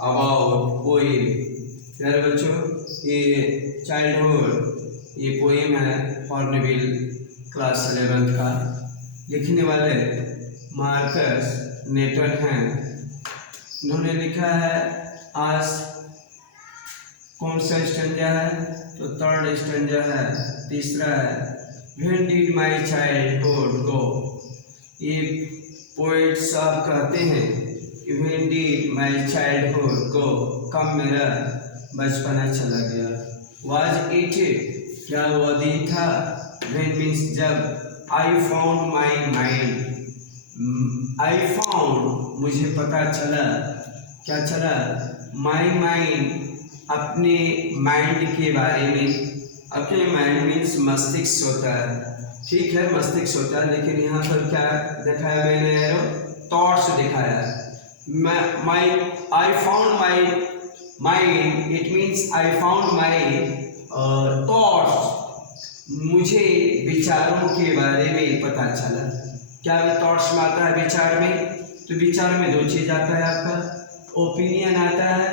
About poem. प्यारे बच्चों, ये चाइल्डहुड ये पोएम है हॉर्नबिल क्लास 11th का। लिखने वाले मार्कस नेटन हैं। इन्होंने लिखा है आज कौन सा स्टैंजा है? तो थर्ड स्टैंजा है, तीसरा है When did my childhood go? ये पोएट साहब कहते हैं कि When did my childhood go? कब मेरा बचपना चला गया। Was it? क्या वह दिन था? When means जब I found my mind. I found मुझे पता चला, क्या चला? My mind अपने माइंड के बारे में। अपने माइंड मीन्स मस्तिष्क होता है, ठीक है, मस्तिष्क होता है, लेकिन यहाँ पर क्या दिखाया मैंने? एरो थॉट्स दिखाया है। I found my mind, it means I found my thoughts. मुझे विचारों के बारे में पता चला। क्या थॉट्स में आता है विचार में? तो विचार में दो चीज आता है आपका, ओपिनियन आता है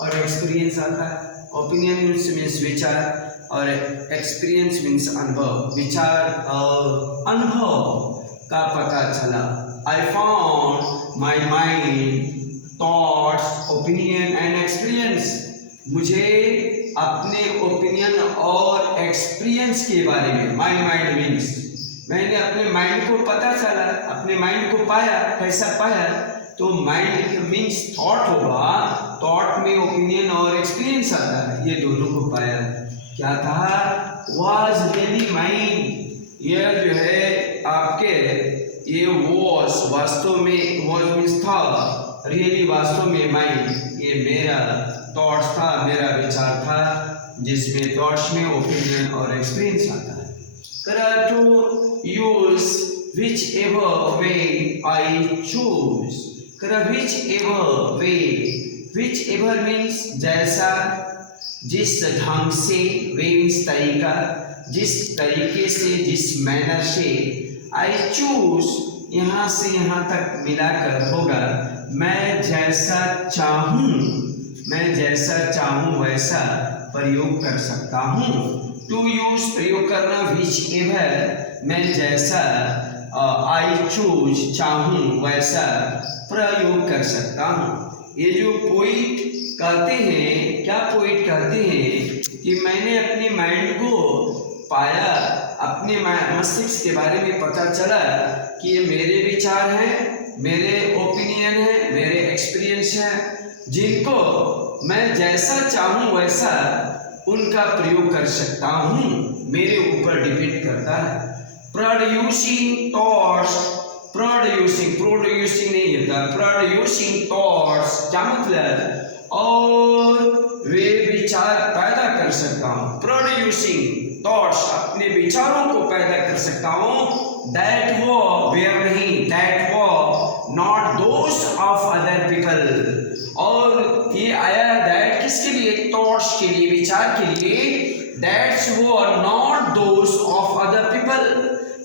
और एक्सपीरियंस आता है। ओपिनियन मीन्स विचार और एक्सपीरियंस मीन्स अनुभव। विचार और अनुभव का पता चला। I found my mind thoughts opinion and experience. मुझे अपने ओपिनियन और एक्सपीरियंस के बारे में, माई माइंड मीन्स मैंने अपने माइंड को पता चला, अपने माइंड को पाया। कैसा पाया? तो माइंड मीन्स थॉट होगा, थॉट में ओपिनियन और एक्सपीरियंस आता है, ये दोनों को पाया। क्या था? Was really mind. यह जो है आपके ये वॉज वास्तव में, वॉज मीन्स था, रियली वास्तव में माइंड ये मेरा थॉट्स था, मेरा विचार था, जिसमें थॉट्स में ओपिनियन और एक्सपीरियंस आता है। करा to use whichever way I choose. करा whichever way, whichever means जैसा, जिस ढंग से, वे मीन्स तरीका, जिस तरीके से, जिस मैनर से। आई चूज यहाँ से यहाँ तक मिलाकर होगा मैं जैसा चाहूँ, मैं जैसा चाहूँ वैसा प्रयोग कर सकता हूँ। टू यूज प्रयोग करना, विच एवर मैं जैसा, आई चूज चाहूँ वैसा प्रयोग कर सकता हूँ। ये जो पोइट कहते हैं, क्या पोइट कहते हैं कि मैंने अपने माइंड को पाया, अपने मस्तिष्क के बारे में पता चला कि ये मेरे विचार हैं, मेरे ओपिनियन हैं, मेरे एक्सपीरियंस हैं, जिनको मैं जैसा चाहूँ वैसा उनका प्रयोग कर सकता हूँ, मेरे ऊपर डिपेंड करता है। प्रोड्यूसिंग थॉट्स, प्रोड्यूसिंग नहीं होता, प्रोड्यूसिंग थॉट्स क्या मतलब? और वे विचार पैदा कर सकता हूँ। प्रोड्यूसिंग थॉट्स अपने विचारों को पैदा कर सकता हूँ। दैट वो वेयर नहीं, दैट वो नॉट दोस्त ऑफ अदर पीपल। और ये आया दैट किसके लिए? थॉट्स के लिए, विचार के लिए। दैट्स वो नॉट दोस्त ऑफ अदर पीपल।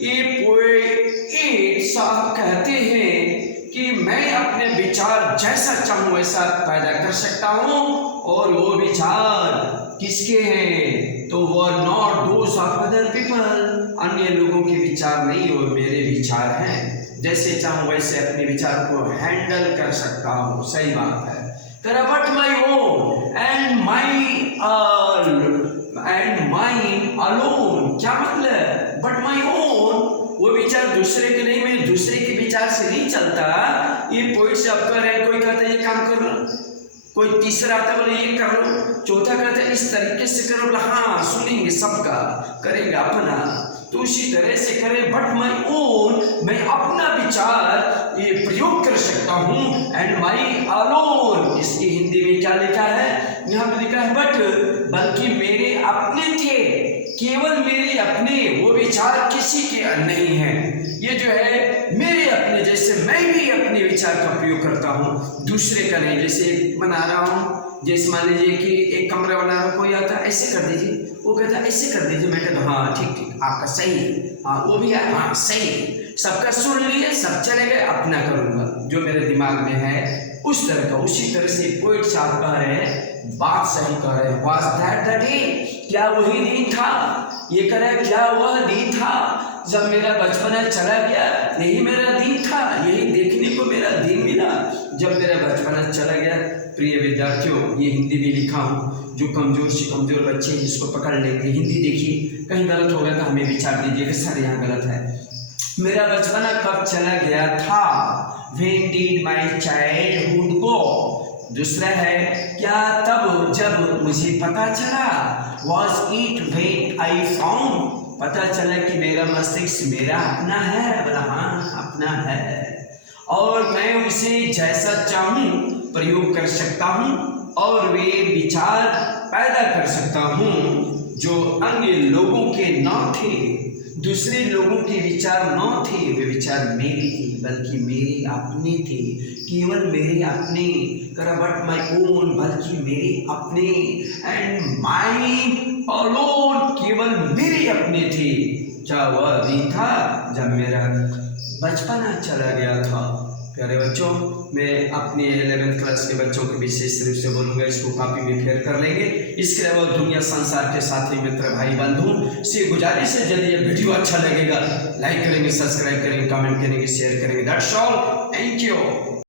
ये पोएट साहब कहते हैं कि मैं अपने विचार जैसा चाहूँ वैसा पैदा कर सकता हूँ, और वो विचार किसके हैं? तो वो नॉट दोस्त ऑफ अदर पीपल, अन्य लोगों के विचार नहीं, वो मेरे विचार हैं। जैसे चाहूँ वैसे अपने विचार को हैंडल कर सकता हूँ। सही बात है। But my own and mine alone, क्या मतलब? बट माई ओन, वो विचार दूसरे के नहीं, मैं दूसरे के विचार से नहीं चलता। ये पोइट से अब कर रहे हैं, कोई कहता है ये काम कर लो, कोई तीसरा आता बोले ये कर लो, चौथा कहता है इस तरीके से करो, बोला हाँ सुनेंगे, सबका करेंगे अपना, तो उसी तरह से करें। बट माई ओन, मैं अपना विचार ये प्रयोग कर सकता हूँ। एंड माई अलोन, इसकी हिंदी में क्या लिखा है? यहाँ पे लिखा है बट, बल्कि मेरे अपने थे, केवल मेरे अपने, वो विचार किसी के नहीं है। ये जो है मेरे अपने, जैसे मैं भी अपने विचार का प्रयोग करता हूँ, दूसरे का नहीं। जैसे बना रहा हूँ, जैसे मान लीजिए कि एक कमरा बना रहा हूँ, कोई आता है ऐसे कर दीजिए, वो कहता है ऐसे कर दीजिए, मैं कहता हाँ ठीक आपका सही है, हाँ वो भी है, हाँ सही है, सबका सुन लिए, सब चले गए, अपना करूँगा जो मेरे दिमाग में है उस तरह का, उसी तरह से पोइट साहब कह रहे हैं, बात सही कह रहे हैं। वाज दैट द डे, क्या वही दिन था? ये कह रहे क्या वह दिन था जब मेरा बचपना चला गया? यही मेरा दिन था, यही देखने को मेरा दिन मिला जब मेरा बचपना चला गया। प्रिय विद्यार्थियों, ये हिंदी में लिखा हूँ, जो कमजोर से कमजोर बच्चे हैं इसको पकड़ लेंगे। हिंदी देखिए, कहीं गलत होगा तो हमें विचार दीजिएगा, सर यहाँ गलत है। मेरा बचपना कब चला गया था? When did my childhood go? दूसरा है, क्या तब जब मुझे पता चला? Was it when I found? पता चला कि मेरा मस्तिष्क मेरा अपना है। बोला हाँ अपना है, और मैं उसे जैसा चाहूँ प्रयोग कर सकता हूँ और वे विचार पैदा कर सकता हूँ जो अन्य लोगों के न थे। दूसरे लोगों के विचार न थे, वे विचार मेरे थे, बल्कि मेरे अपने थे, केवल मेरे अपने। बट माई ओन, बल्कि मेरे अपने। एंड माई अलोन, केवल मेरे अपने थे। क्या वह दिन था जब मेरा बचपना चला गया था? प्यारे बच्चों, मैं अपने 11th क्लास के बच्चों के विशेष रूप से बोलूँगा, इसको कॉपी में फेयर कर लेंगे। इसके अलावा दुनिया संसार के साथी मित्र भाई बंधु से गुजारिश है, यदि ये वीडियो अच्छा लगेगा लाइक करेंगे, सब्सक्राइब करेंगे, कमेंट करेंगे, शेयर करेंगे। That's all, thank you.